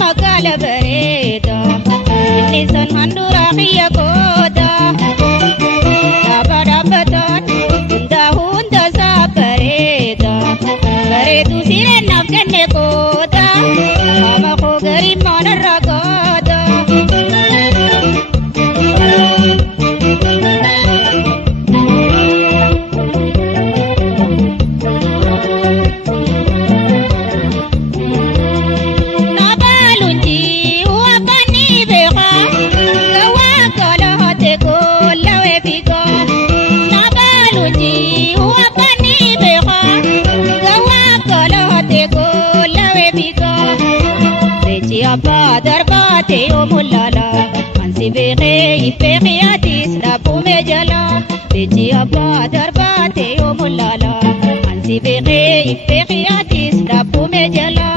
magala bereda inni san handura khiya koda daba dabatan hunda sabareda beredu sire nafjane koda ama ko gari mana ragoda darbate o mulala ansi bege ifeqi atis la pume jala beji abba darbate o mulala ansi bege ifeqi atis la pume jala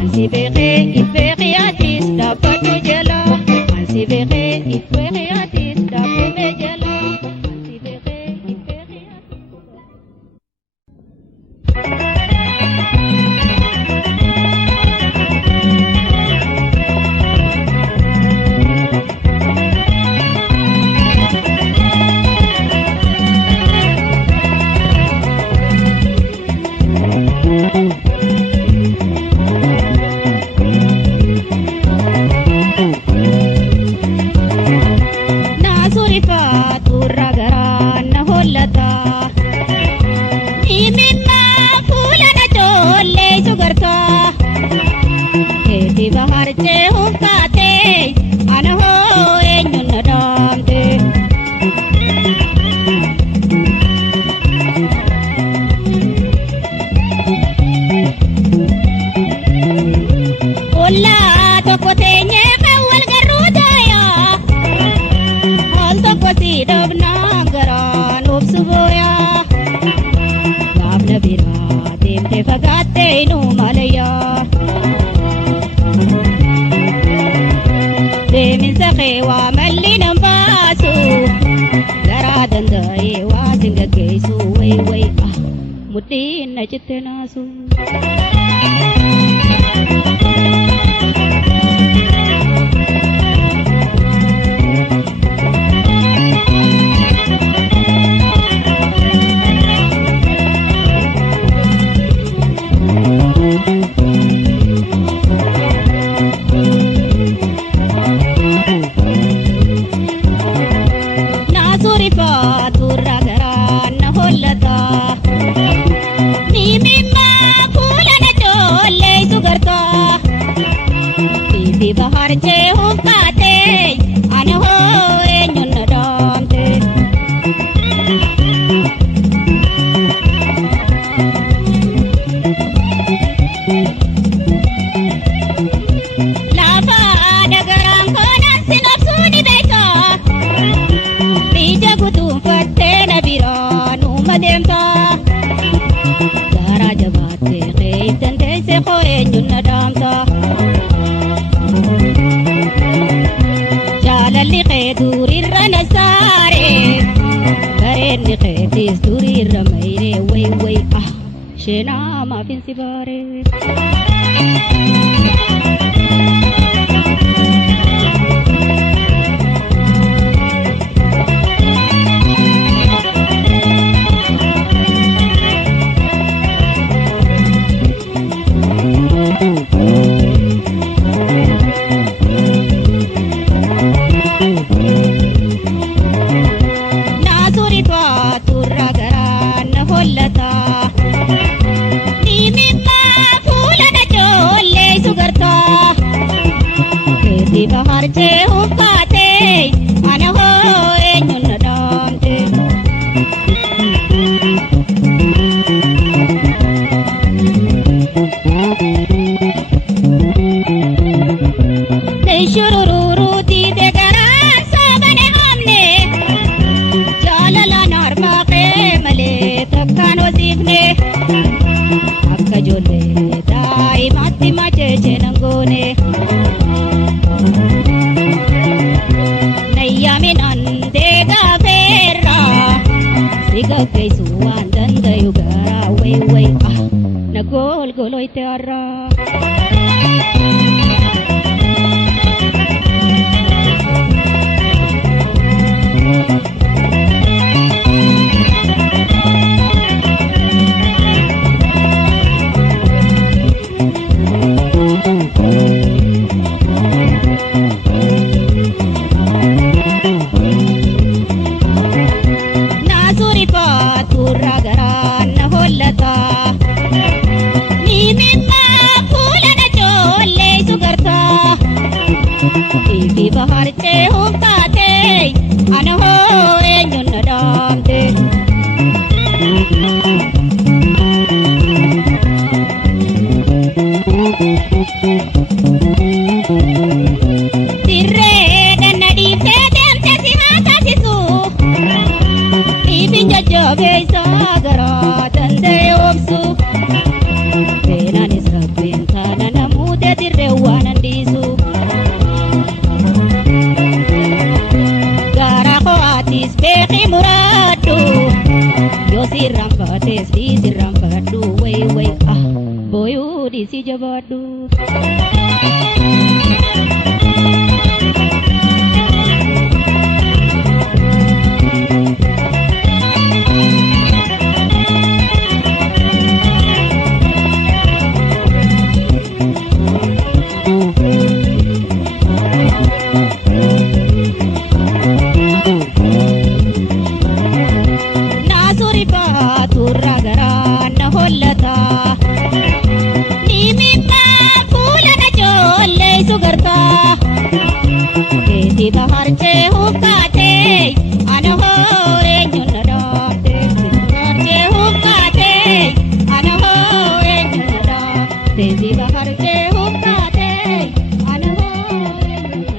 ansi bege ifeqi atis la pume jala ansi bege ifeqi atis la pume jala ansi bege ifeqi mutin na jitnasu Shena ma fin sibare Nagol goloy te arra baharche humkate anaho enyun nadamte Tirre danadi fedem tesihata sisu Ibinja jobe sagara dande obsu Benan israbin kana namude tirre wanandisu Gara ko atis beki muradu Yo siram pates di siram padu way ah boyu di si jabadu baharche humkate anaho enyun nadamte baharche humkate anaho enyun nadamte baharche humkate anaho enyun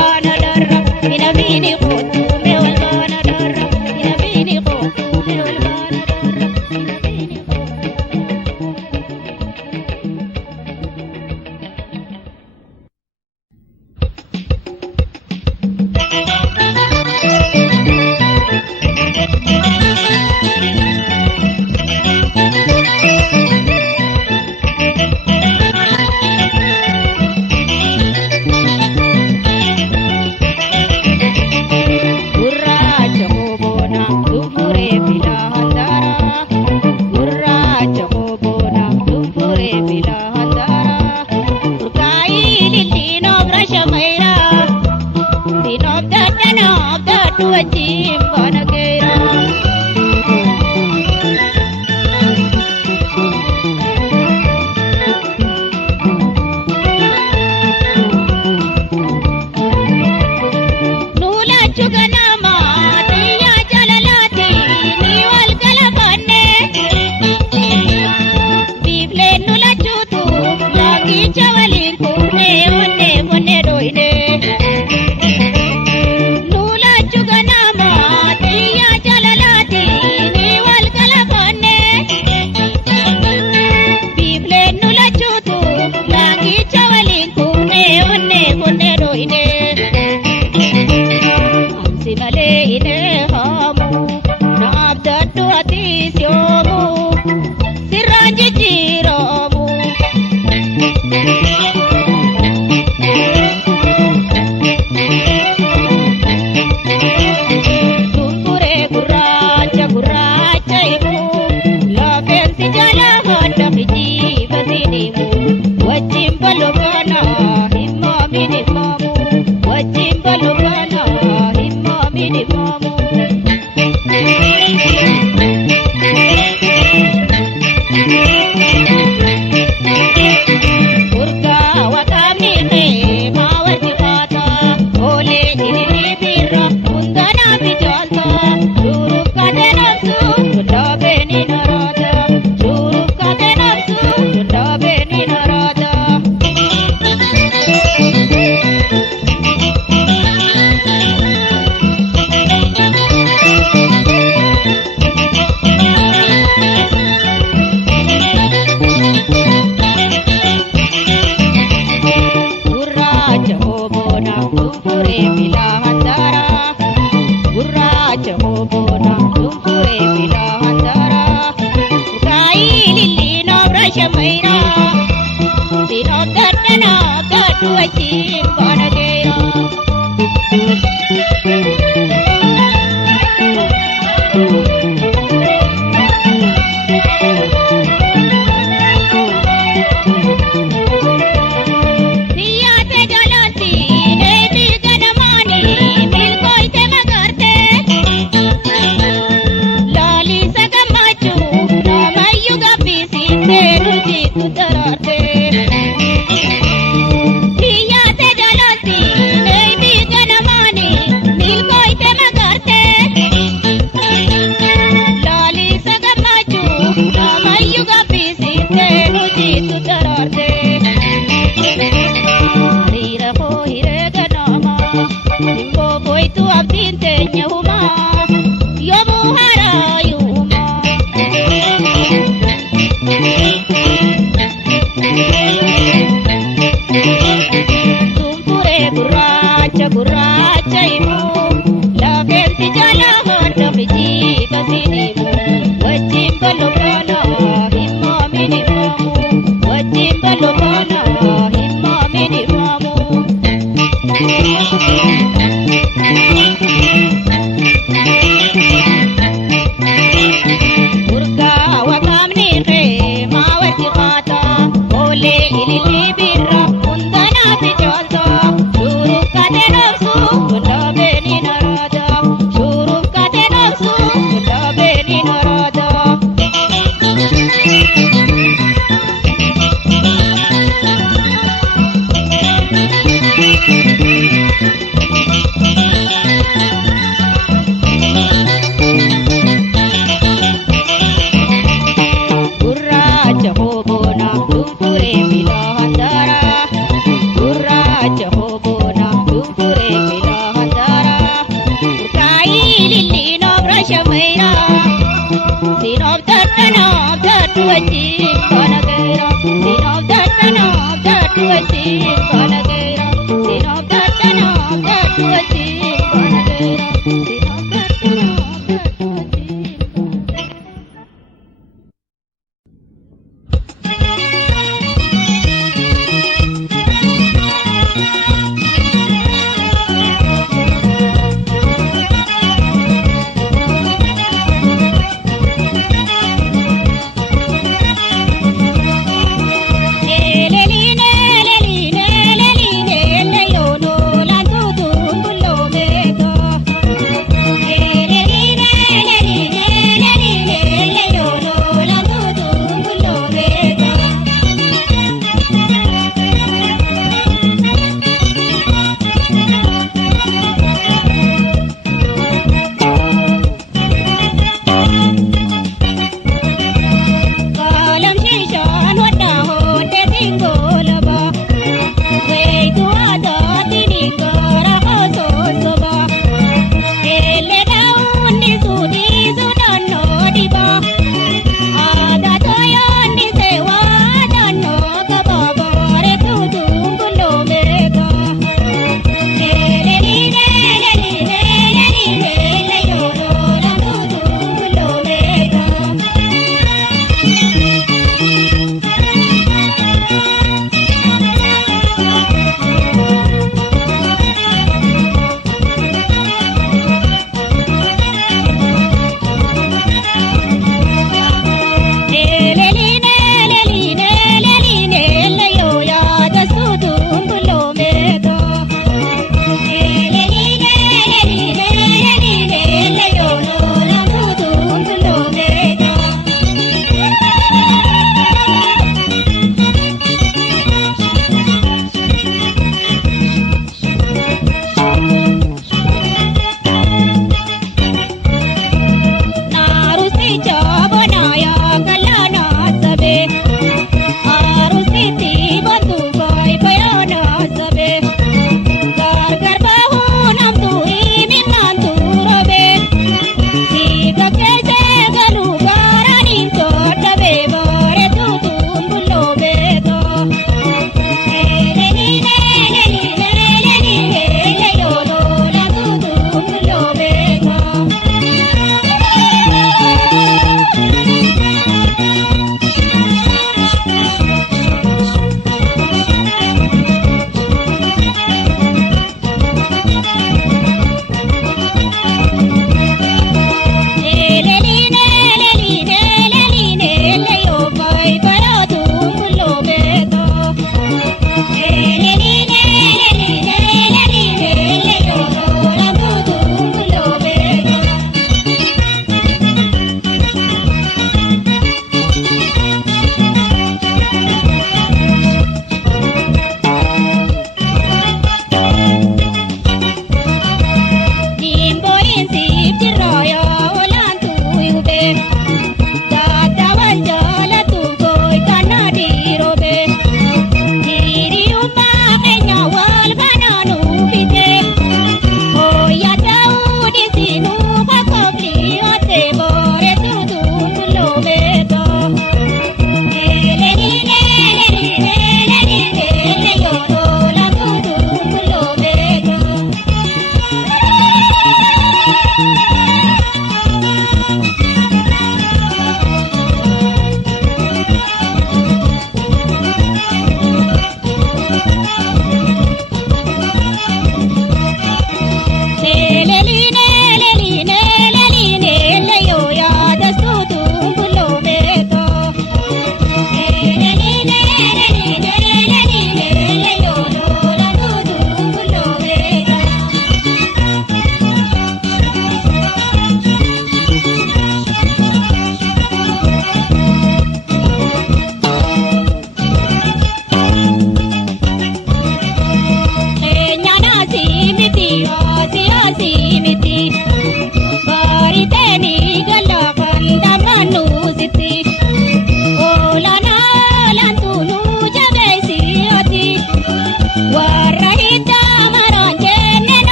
baana darra inabiini kootu mee ol baana darra inabiini kootu mee ol baana darra inabiini gurraacha hooboona dubbure filahandara gurraacha hooboona dubbure filahandara urgaa'ii lilliinoof rashamayra dinoof daddanaaf daddu wajjin baana geera nuulachu ganama xiyya jalalaati ni wal galafanne biifleen nulachuutu laakicha waliin kuune onne onne dhoyne nuulachu ganama xiyya jalalaati ni wal galafanne biifleen nulachuutu laakicha waliin kuune onne onne dhoyne amsi malee ine haamu naaf daddu atiis yoomu sirraan jijjiiroomu dubbure gurraacha gurraacha himu lafeensi jala hodda hijiibatiin himu wajjin balobana himmaamin himmaamu wajjin balobana himmaamin himmaamu urgaa waqaamni kee maa wajji faata oolee ililii birra hundanaa bijaalta shuruuf kaatee nafsu hundaabee ni naraata shuruuf kaatee nafsu hundaabee ni naraata gurraacha hooboona dubbure filahandara gurraacha hooboona dubbure filahandara urgaa'ii lilliinoof rashamayra dinoof daddanaaf daddu wajjin baana geera niyyaate jalatti deebii ganamaani milkooyte magarte laalisa gammachuu namayyuu gabbisiifte nujiitu daraarte niyyaate jalatti deebii ganamaani milkooyte magarte laalisa gammachuu namayyuu gabbisiifte nujiitu daraarte hariira koo hiree ganama himboo boytu abdiin teenya humaa yoomuu haraayuuma dubbure gurraacha gurraacha himu lafeensi jala hodda hijiibatiin himu wajjin balobana himmaamin himmaamu wajjin balobana himmaamin himmaamu urgaa waqaamni kee maa wajji faata oolee ililii birra hundanaa bijaalta shuruuf kaatee nafsu hundaabee ni naraata shuruuf kaatee nafsu hundaabee ni naraata Sinoof dadhu wajjin banageera. Sinoof dadhu wajjin banageera. Sinoof dadhu wajjin banageera. Sinoof dadhu wajjin.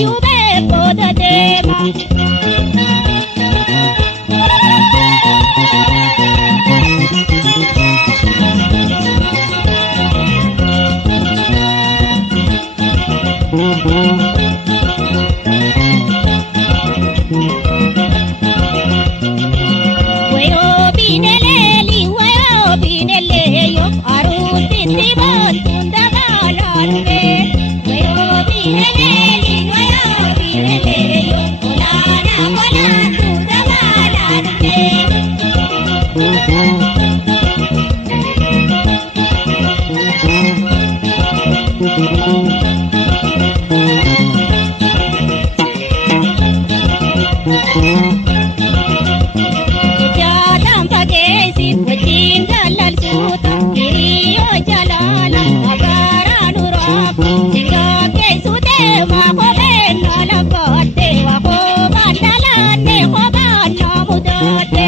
yube booda deema. Wayo bineleli wayo bineleyo aruti tibon tunda balante. Wayo bineleli wayo bineleyo olana olana tunda balante. Jaatam pageesi wajjin galalchuuta hiriyo jalala abaaraan uraafu singaa keessu deema kopheen nola goote waa koobaan dhalaanne koobaan naamu doote.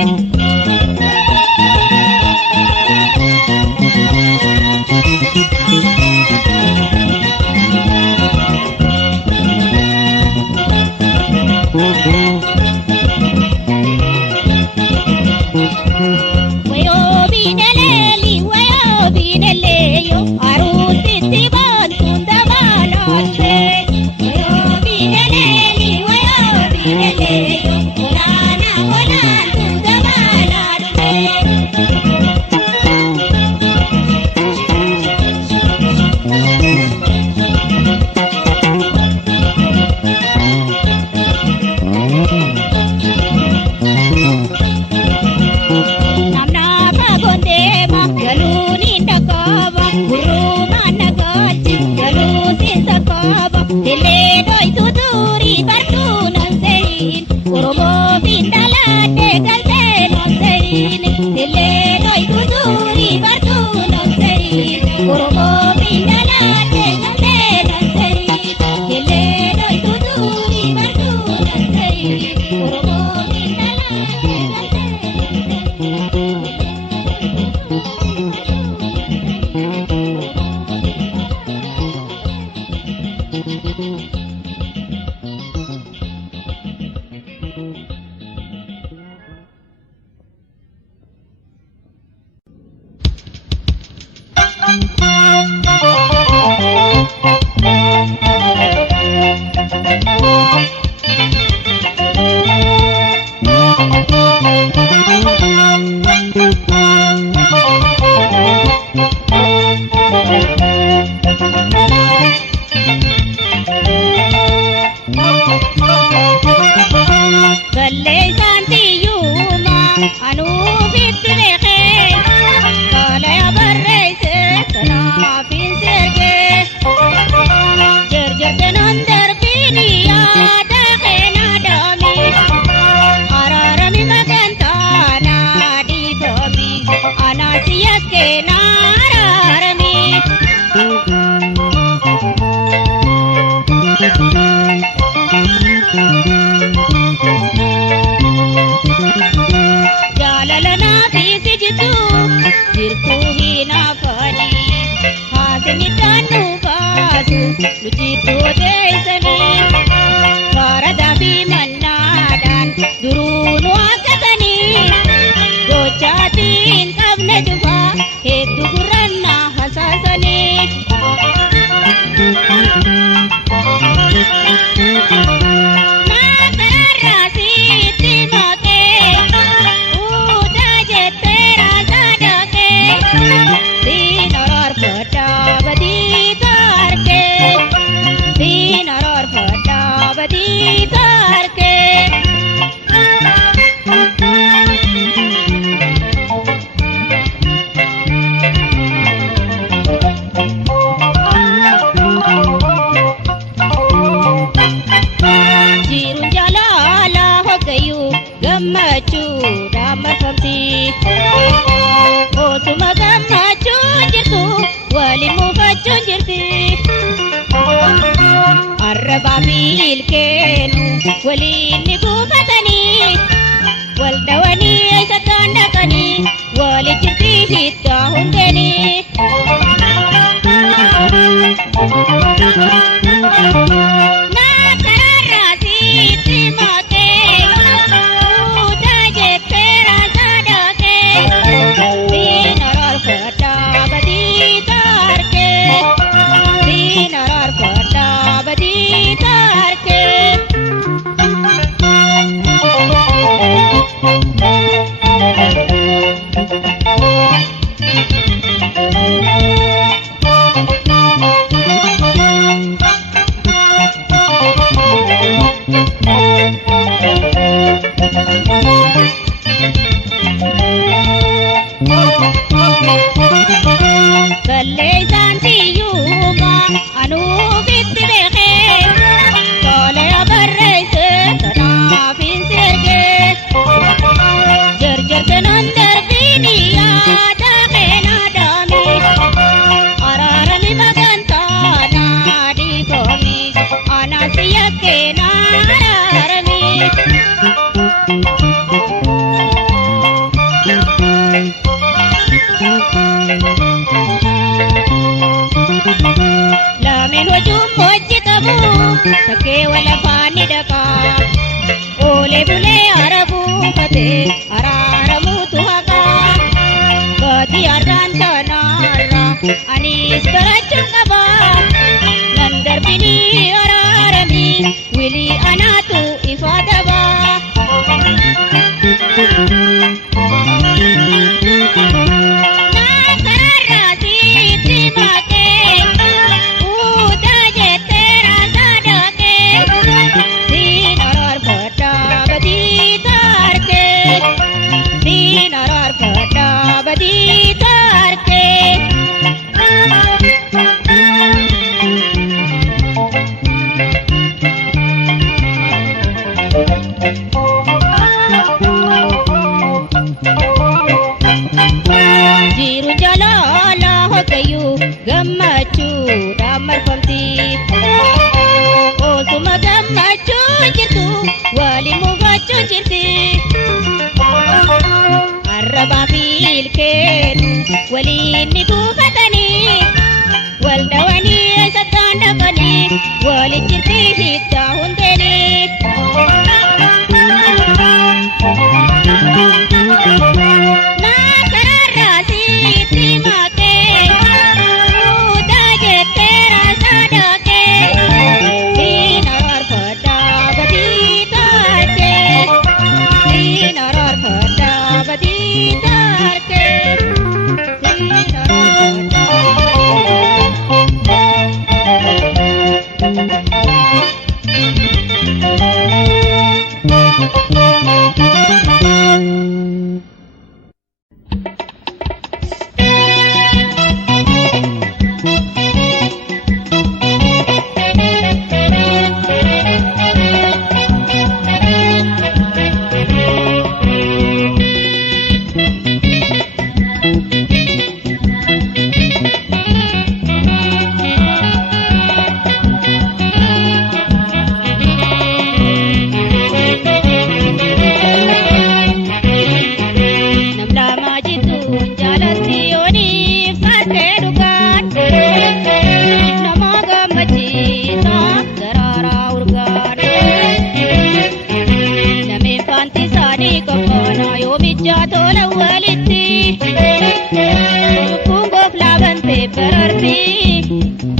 Wayo bineleli wayo bineleyo aruti tibon tunda balante. Wayo bineleli wayo bineleyo olana olana tunda balante. Namna pagondema galunin dakaba buruma nagachi galusin sakaba diledoi tuturi partunan sein oromo bindalate galtenon sein diledoi tuturi partunan sein oromo bindalate galtenon sein diledoi tuturi partunan sein oromo bindalate Arrababil kenu walini gubatani waldawani satandakani wali jirti hitta hundeni na keena araarami. Lamin wajum hojjetamu takkee wal afaani dhaqaa. Olee bulee arabuu fatee araaramuutu haqaa. Gatii ardaan tanaarra anis barachuun qabaa. Nan darbinii araarami wilii anaatu ifa dabaa. Jiru jalala hokayu gammachu damar famti. Osuma gammachu jirtu wali mugachu jirti. Arraba filkenu wali ni kufatani. Wal dawani satanda kani wali jirti hita hundeni.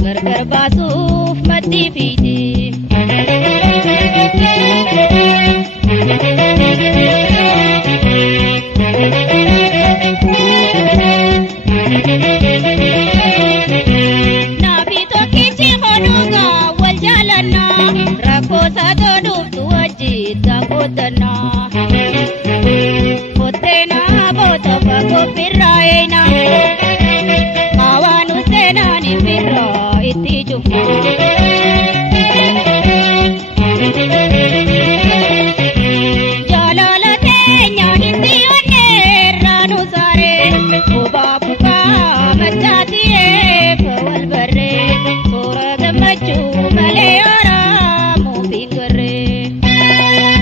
Gargar baasuuf maddii fiiti. Naafi tokkichi hodhuugaa wal jaalannaa rakkoo saatoo dhuftu wajjin gaafotannaa. Kotteenaa boota fagoo firraa'eenaa. Hawaanu seenaan firraa itti cufa. Jaalala teenya hindi onneerraa nu saaree. Obaa bukaa machaatiif wal barree. Soora gammachuu malee haaraamuu fi garree.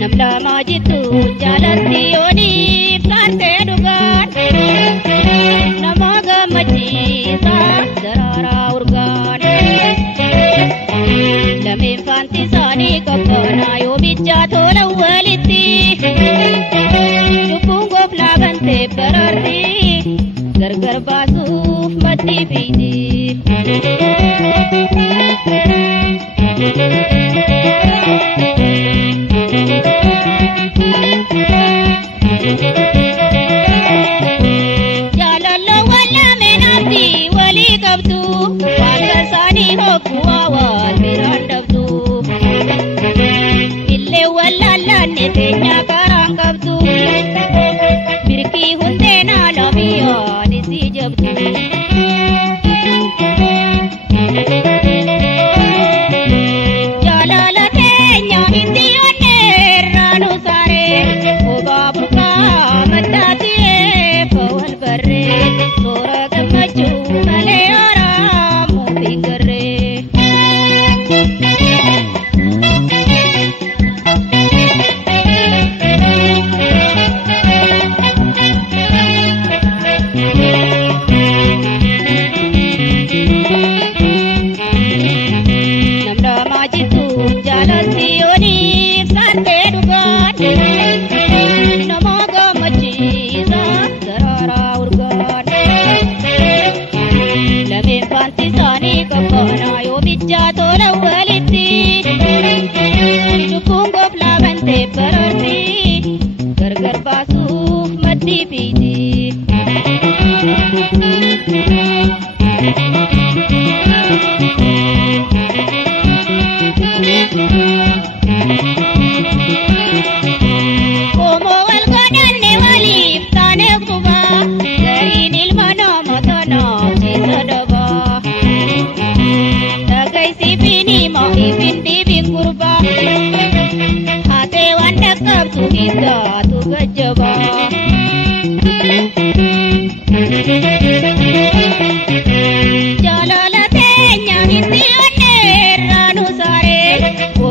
Namlama jitu jalatti yooniif kaartee dhugaan. Nama gammachiisa daraaraa urgaan. Lameen faanti isaanii qabbanaa yoo bijjaa tola walitti. Lubbuun gooflaa bantee baraarti gargar baasuuf maddii fiiti. Jaalala wallameen abdii walii qabdu wanta isaanii hogguu wal biraan dhabdu. Illee wallaallanne teenya karaan qabdu birkii hundeenaa lamiyaan isii jabdu. Jaalala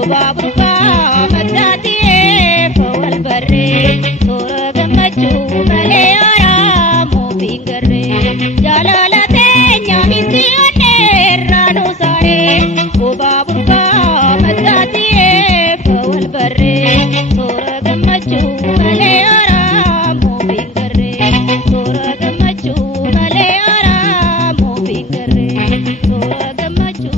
وبابك مداتي فوال بري صورة جمجو ملي آرامو بينجري جلالتين يميسي رانو ساري وبابك مداتي فوال بري صورة جمجو ملي آرامو بينجري صورة جمجو ملي آرامو بينجري صورة جمجو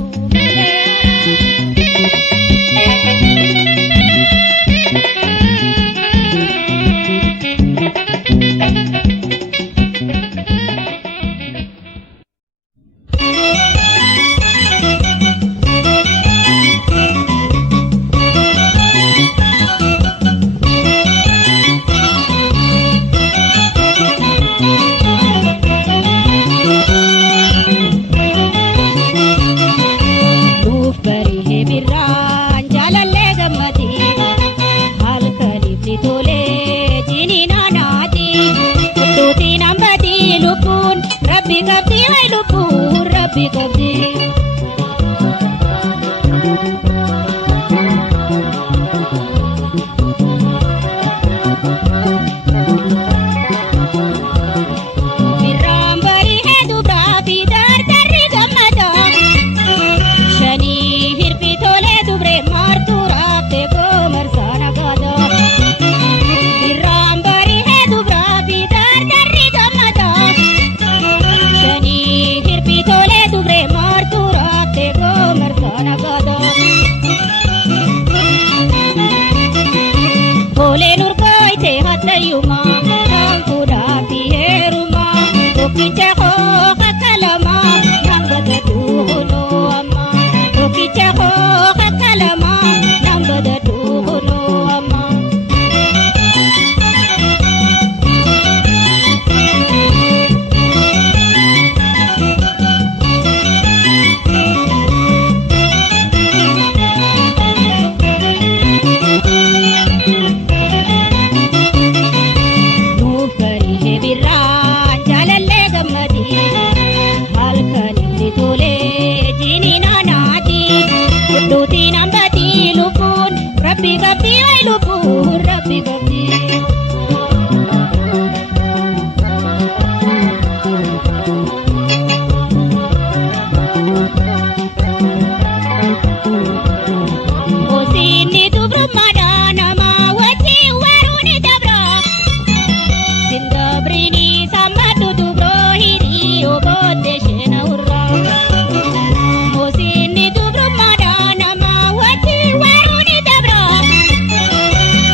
Rabbi kabdi hai lupu Rabbi kabdi Biram bari hai dubra bidar darri gamada Shani hirpi thole dubre mar turate ko marsana gada Biram bari hai dubra bidar darri gamada Shani hirpi thole dubre mar turate ko marsana gada Bole nur koi te hatayuma nang kurati heruma Okicha ho kakalama nang badatu no ama Okicha ho kakalama nang badatu no ama Rabbi kabdi ay lupur Rabbi kabdi O sini tu brahmada nama wati waruni dabra Sinda brini sama tu bro hiri o bote shena urra O sini tu brahmada nama wati waruni dabra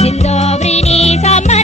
Sinda brini sama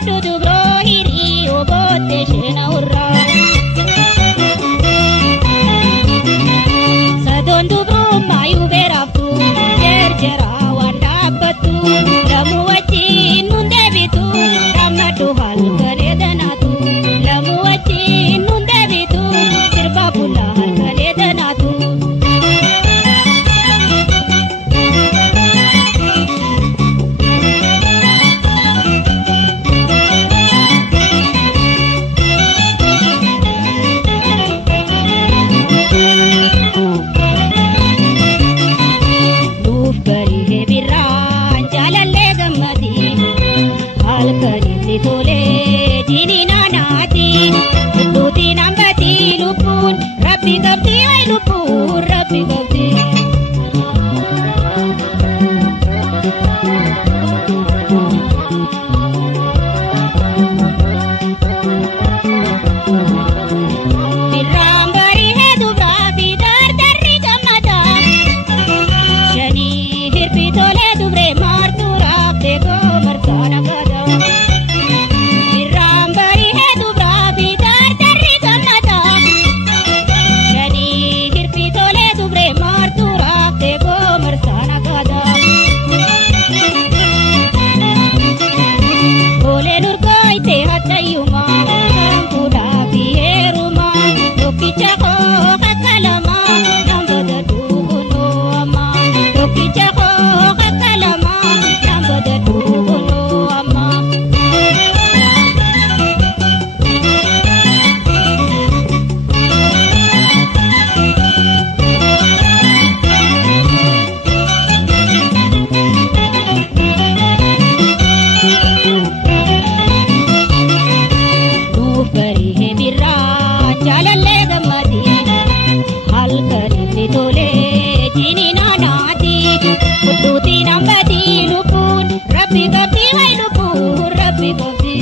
Kututi nambati lupun Rabbi kabdi wai lupun Rabbi kabdi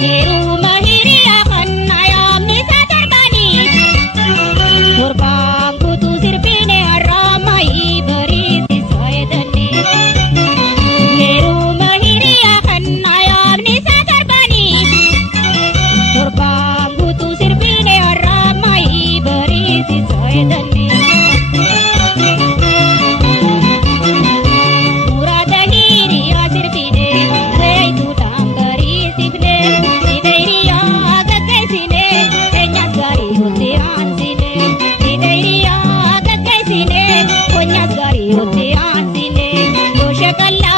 Heru mahiri akan ayam nisa terbani Turbang kutu sirpine ramai berisi sayadani Heru mahiri akan ayam nisa terbani Turbang kutu sirpine ramai berisi sayadani Murada hiri asir pine Reitu tanggari sibne Sidairia agakai sine Enyas gari hote ansine Sidairia agakai sine Konyas gari hote ansine Doshakalla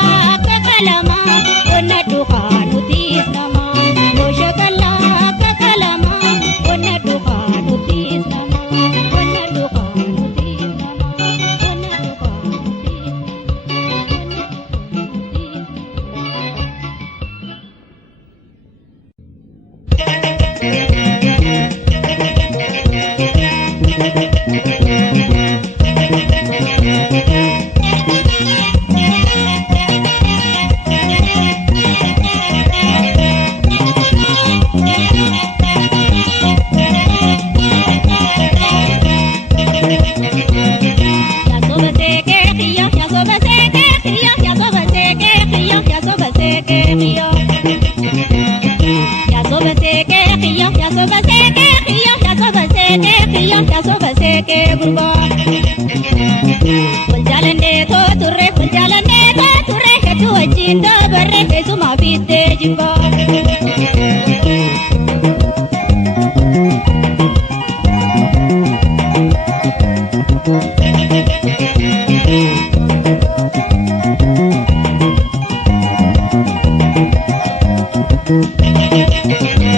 kakalama Onna dukan utis nama Doshakalla kakalama Onna dukan utis nama Onna dukan utis nama Onna dukan utis Berjalan to turre ketu cinta berre besuma bite jumpa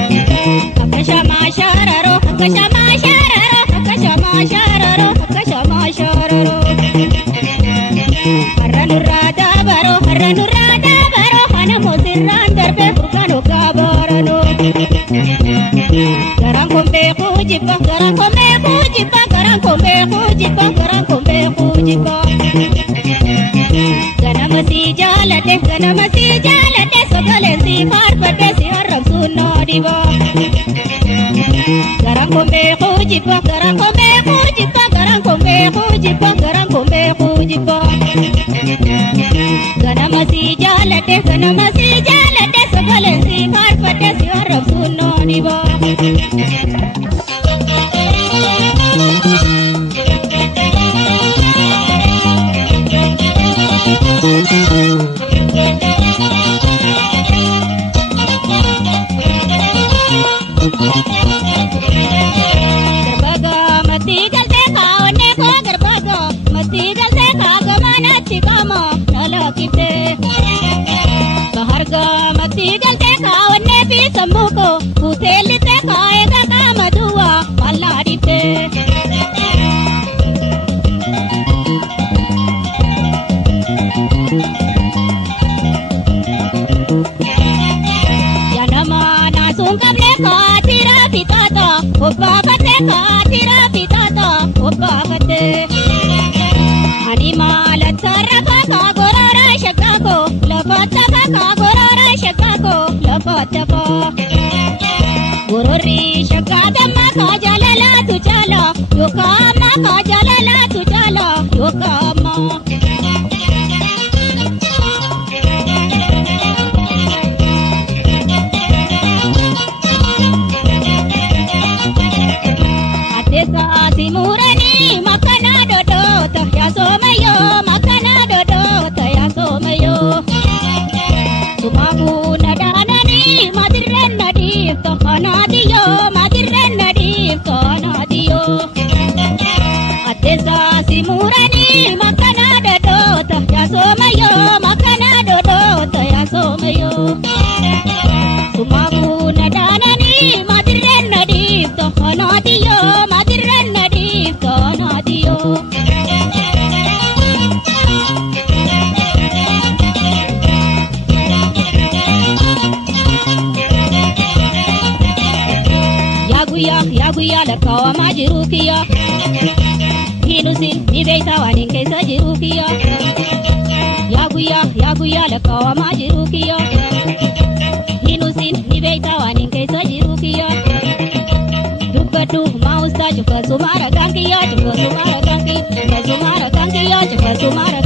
Akashama shararo akashama shararo akashama shararo akashama shararo Harranurada baro hana mosirran darbe burkano kabarano Garan kombe kujiba garan kombe kujiba garan kombe kujiba garan kombe kujiba Ganamasi jalate sogale si farpate si haram sunno diba Garan kombe kujiba garan kombe kujiba garan kombe kujiba garan kombe kujiba Ganamasi jalate sogale si farpate si haram sunno diba Garbaga mati galte kawane ko garbaga mati galte kagamana chikama nala kipte Baharga mati galte kawane pi sammuko kutelite kaega kamadua palladite Sungkamne ka tira pitata Obbakate ka tira pitata Obbakate Animala taraka ka gorora shakako Lapataka ka gorora shakako Lapataka Gorori shakadamma ka jalala tujala Yokama ka jalala tujala Yokama Simurani makana dodo ya somayo makana dodo ya somayo Sumabu nadanani madiren yaa guyyaa lakkaawamaa jiru kiyya hinusin ni beeyta waan hin keessa jiru kiyya yaa guyyaa lakkaawamaa jiru kiyya hinusin ni beeyta waan hin keessa jiru kiyya dubbadhu maa ustaa cufa sumaara kan kiyya cufa sumaara kan kiyya cufa sumaara kan kiyya cufa sumaara